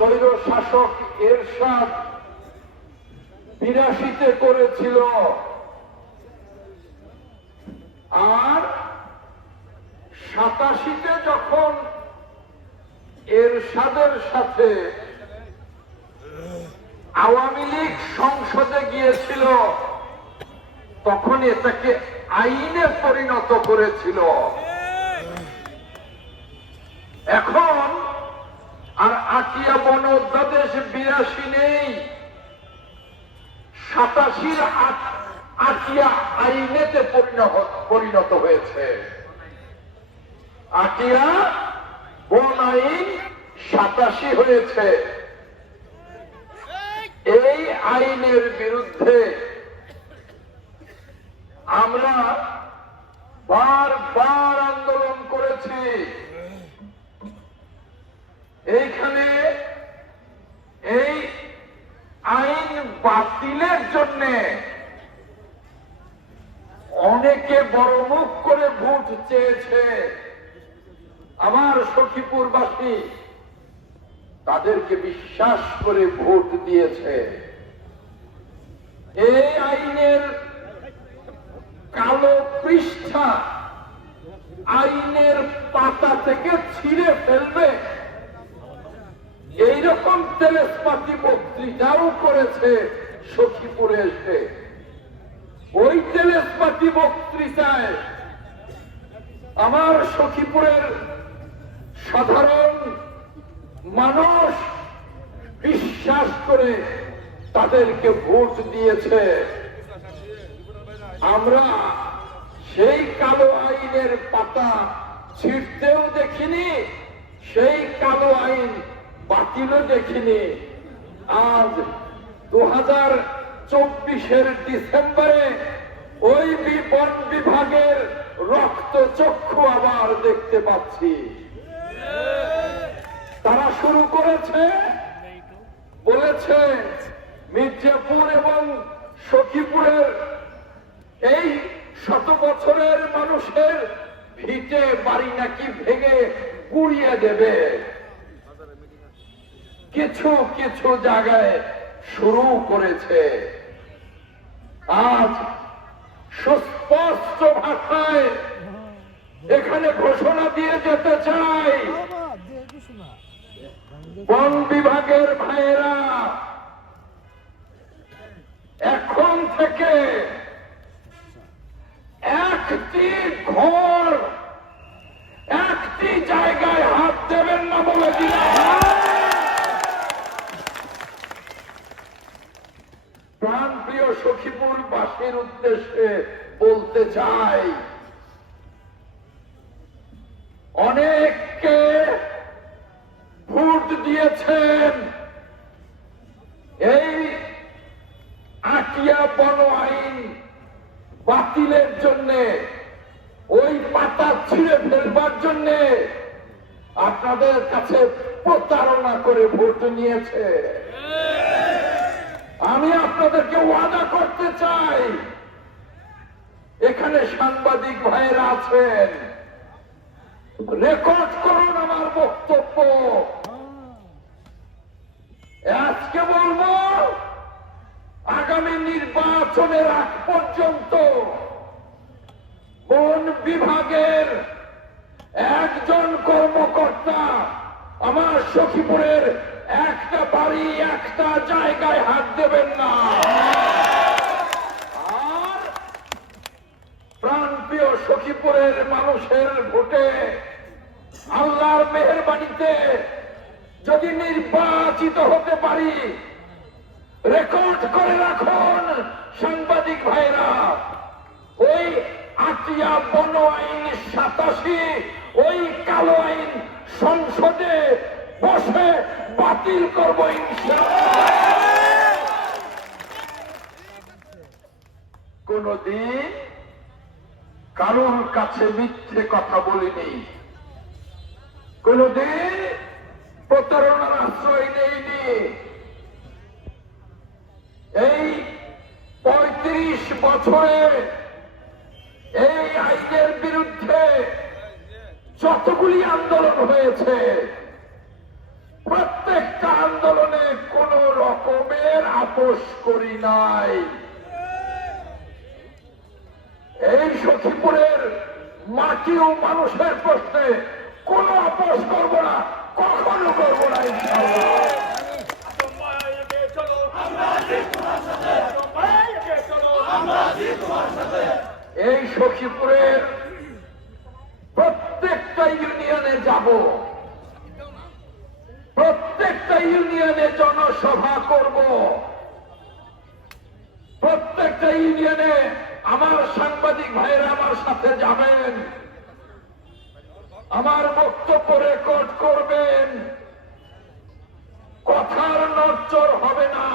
স্বৈর শাসক এরশাদ 82-তে করেছিল, আর 87-তে যখন এরশাদের সাথে আওয়ামী লীগ সংসদে গিয়েছিল তখন এটাকে আইনে পরিণত করেছিল। এখন আর আকিয়া বন অধ্যাদেশ 82 নেই, 87-র আকিয়া আইনেতে পরিণত হয়েছে। আকিয়া বন আইন 87 হয়েছে। এই আইনের বিরুদ্ধে আমরা বারবার আন্দোলন করেছি। এইখানে এই আইন বাতিলের জন্য অনেকে বড় মুখ করে ভোট চেয়েছে। আমার সখীপুরবাসী তাদেরকে বিশ্বাস করে ভোট দিয়েছে। এই আইনের কালো পৃষ্ঠা আইনের পাতা থেকে ছিঁড়ে ফেলবে এইরকম তেলেসপাতি বক্তৃতাও করেছে সখীপুরে এসে। ওই তেলেসপাতি বক্তৃতায় আমার সখীপুরের সাধারণ মানুষ বিশ্বাস করে তাদেরকে ভোট দিয়েছে। আমরা সেই কালো আইনের পাতা ছিঁড়তেও দেখিনি, সেই কালো আইন বাতিলও দেখিনি। আজ 2024-এর ডিসেম্বরে ওই বন বিভাগের রক্তচক্ষু আবার দেখতে পাচ্ছি। তারা শুরু করেছে, বলেছে মির্জাপুর এবং সখীপুরের এই 100 বছরের মানুষের ভিটে বাড়ি নাকি ভেঙে গুড়িয়ে দেবে। কিছু কিছু জায়গায় শুরু করেছে। আজ সুস্পষ্ট ভাষায় এখানে ঘোষণা দিয়ে যেতে চাই, বন বিভাগের ভাইয়েরা এখন থেকে একটি ঘর একটি জায়গায় হাত দেবেন না বলে দিলাম। প্রাণপ্রিয় সখীপুরবাসীর উদ্দেশ্যে বলতে চাই, অনেককে ভোট দিয়েছেন এই আকিয়া বন আইন বাতিলের জন্য, ওই পাতা ছিঁড়ে ফেলবার জন্য আপনাদের কাছে প্রতারণা করে ভোট নিয়েছে। আমি আপনাদেরকে ওয়াদা করতে চাই, এখানে সাংবাদিক ভাইয়েরা আছেন, রেকর্ড করুন আমার বক্তব্য। আজকে বলবো, আগামী নির্বাচনের আগ পর্যন্ত বন বিভাগের একজন কর্মকর্তা আমার সখীপুরের একটা বাড়ি একটা জায়গায় হাত দেবেন না। আর প্রাণপ্রিয় সখীপুরের মানুষের ভোটে আল্লাহর মেহেরবানিতে যদি নির্বাচিত হতে পারি, রেকর্ড করে রাখুন সাংবাদিক ভাইরা, ওই আকিয়া বন আইন 87, ওই কালো আইন সংসদে বসে বাতিল করবো ইনশাআল্লাহ। কোনদিন কারোর কাছে মিথ্যে কথা বলিনি, কোনদিন প্রতারণার আশ্রয় নেইনি। এই 35 বছরে এই আইনের বিরুদ্ধে যতগুলি আন্দোলন হয়েছে, প্রত্যেকটা আপোষ করি নাই। এই সখীপুরের মাটি ও মানুষের প্রশ্নে কোনো আপোষ করব না, কখনো করব না ইনশাআল্লাহ। এই সখীপুরের প্রত্যেকটা ইউনিয়নে যাব, প্রত্যেকটা ইউনিয়নে জনসভা করব, প্রত্যেকটা ইউনিয়নে আমার সাংবাদিক ভাইয়েরা আমার সাথে যাবেন, আমার বক্তব্য রেকর্ড করবেন, কথার নড়চড় হবে না।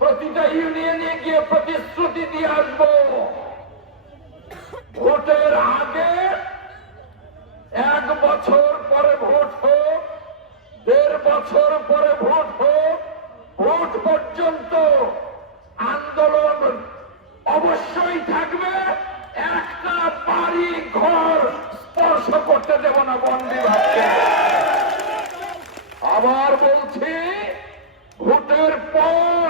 প্রতিটা ইউনিয়নে গিয়ে প্রতিশ্রুতি দিয়ে আসবো, ভোটের আগে 1 বছর পরে ভোট হোক, 1.5 বছর পরে ভোট হোক, ভোট পর্যন্ত আন্দোলন অবশ্যই থাকবে। একটা বাড়ি ঘর স্পর্শ করতে দেব না বন বিভাগকে। আবার বলছি, ভোটের পর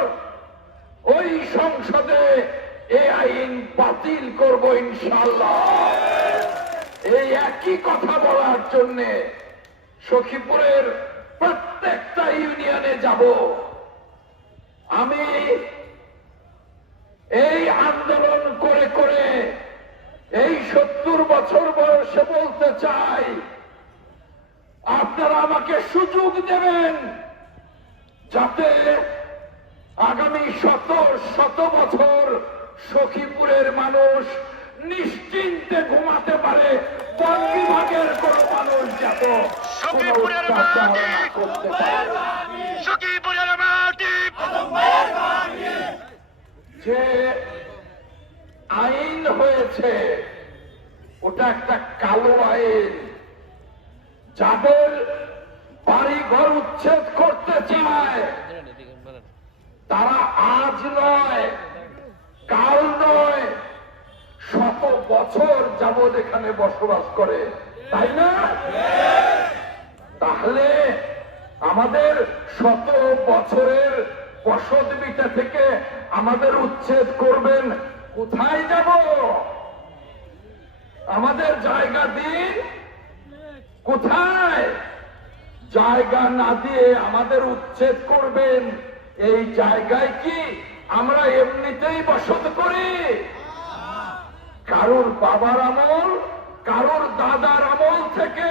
ওই সংসদে এই আইন বাতিল করব ইনশাআল্লাহ। এই একই কথা বলার জন্য সখীপুরের প্রত্যেকটা ইউনিয়নে যাব। আমি এই আন্দোলন করে করে এই 70 বছর বয়সে বলতে চাই, আপনারা আমাকে সুযোগ দেবেন যাতে আগামী শত বছর সখীপুরের মানুষ নিশ্চিন্তে ঘুমাতে পারে। বন বিভাগের কোন মানুষ যাতে সখীপুরের করতে পারে। যে আইন হয়েছে ওটা একটা কালো আইন। যাদের বাড়িঘর উচ্ছেদ করতে চায় তারা আজ নয়, কাল নয়, 100 বছর যাবৎ এখানে বসবাস করে, তাই না? তাহলে আমাদের 100 বছরের বসত ভিটা থেকে আমাদের উচ্ছেদ করবেন, কোথায় যাব? আমাদের জায়গা দিন, কোথায়? জায়গা না দিয়ে আমাদের উচ্ছেদ করবেন। এই জায়গায় কি আমরা এমনিতেই বসত করি? কারোর বাবার আমল, কারোর দাদার আমল থেকে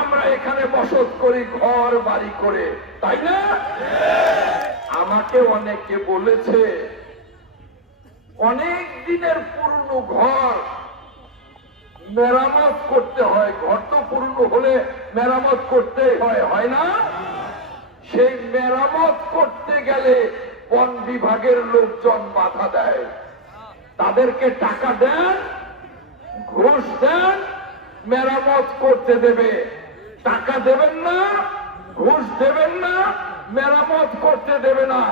আমরা এখানে বসত করি ঘর বাড়ি করে, তাই না? আমাকে অনেকে বলেছে অনেক দিনের পুরনো ঘর মেরামত করতে হয়। ঘর তো পুরনো হলে মেরামত করতেই হয়, হয় না? সেই মেরামত করতে গেলে বন বিভাগের লোকজন বাধা দেয়। তাদেরকে টাকা দেন, ঘুষ দেন, মেরামত করতে দেবে। টাকা দেবেন না, ঘুষ দেবেন না, মেরামত করতে দেবে না।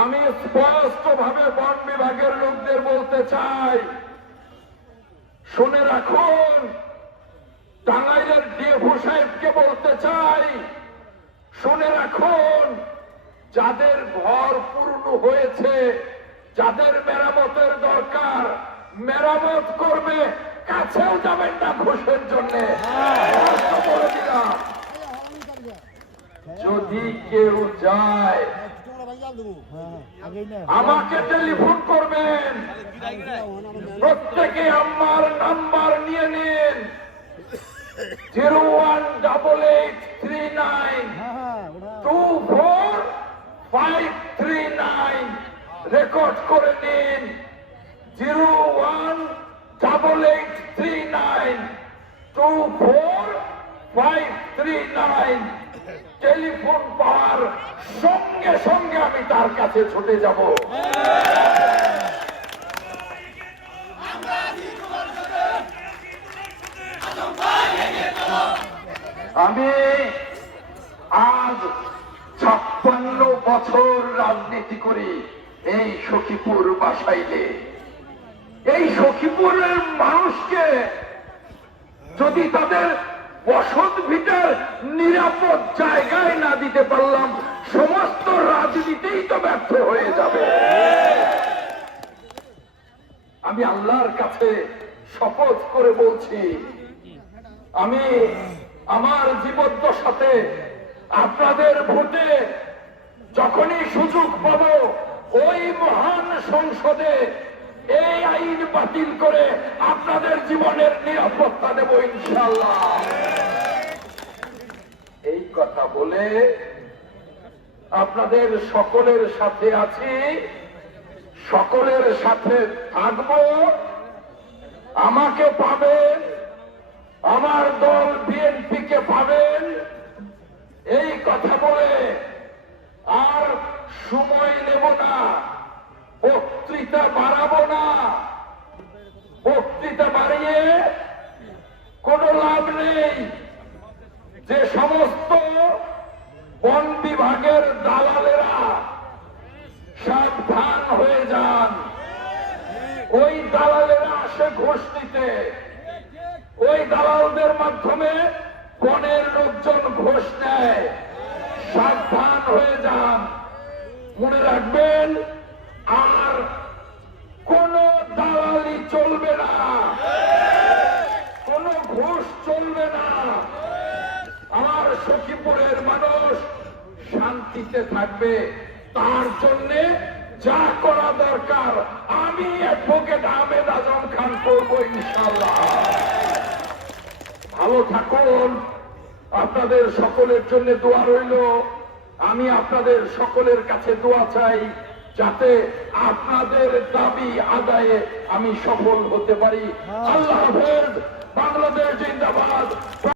আমি স্পষ্ট ভাবে বন বিভাগের লোকদের বলতে চাই, শুনে রাখুন। টাঙ্গাইলের ডিএফও সাহেবকে বলতে চাই, শুনে রাখুন। যাদের ঘর পুরনো হয়েছে, যাদের মেরামতের দরকার, মেরামত করবে, কাছেও যাবেন না ঘুষের জন্য। বলে দিলাম, যদি কেউ যায় আমাকে টেলিফোন করবেন। প্রত্যেকে আমার নাম্বার নিয়ে নিন, 0188392459 রেকর্ড করে নিন। 0188392459 টেলিফোন পাওয়ার সঙ্গে সঙ্গে আমি তার কাছে ছুটে যাব। আমি আজ 56 বছর রাজনীতি করি এই সখীপুর বাসাইলে। এই সখীপুরের মানুষকে যদি তাদের বসত ভিটার নিরাপদ জায়গায় না দিতে পারলাম, সমস্ত রাজনীতিই তো ব্যর্থ হয়ে যাবে। আমি আল্লাহর কাছে শপথ করে বলছি, আমি আমার জীবদ্দশাতে আপনাদের ভোটে যখনই সুযোগ পাব, ওই মহান সংসদে এই আইন বাতিল করে আপনাদের জীবনের নিরাপত্তা দেব ইনশাআল্লাহ। এই কথা বলে আপনাদের সকলের সাথে আছি, সকলের সাথে থাকব। আমাকে পাবেন, আমার দল বিএনপিকে পাবেন, এই কথা বলে আর সময় নেব না, বক্তৃতা বাড়াবো না। বক্তৃতা বাড়িয়ে কোনো লাভ নেই। যে সমস্ত বন বিভাগের দালালেরা, সাবধান হয়ে যান। ওই দালালেরা আসে ঘুষ নিতে, ওই দালালদের মাধ্যমে বনের লোকজন ঘুষ নেয়। সাবধান হয়ে যান। মনে রাখবেন, আর কোন দালালি চলবে না, কোন ঘুষ চলবে না। আমার সখীপুরের মানুষ শান্তিতে থাকবে, তার জন্য যা করা দরকার আমি অ্যাডভোকেট আহমেদ আজম খান করবো ইনশাআল্লাহ। ভালো থাকুন। আপনাদের সকলের জন্য দোয়া রইল। আমি আপনাদের সকলের কাছে দোয়া চাই, যাতে আপনাদের দাবি আদায়ে আমি সফল হতে পারি। আল্লাহ হাফেজ। বাংলাদেশ জিন্দাবাদ।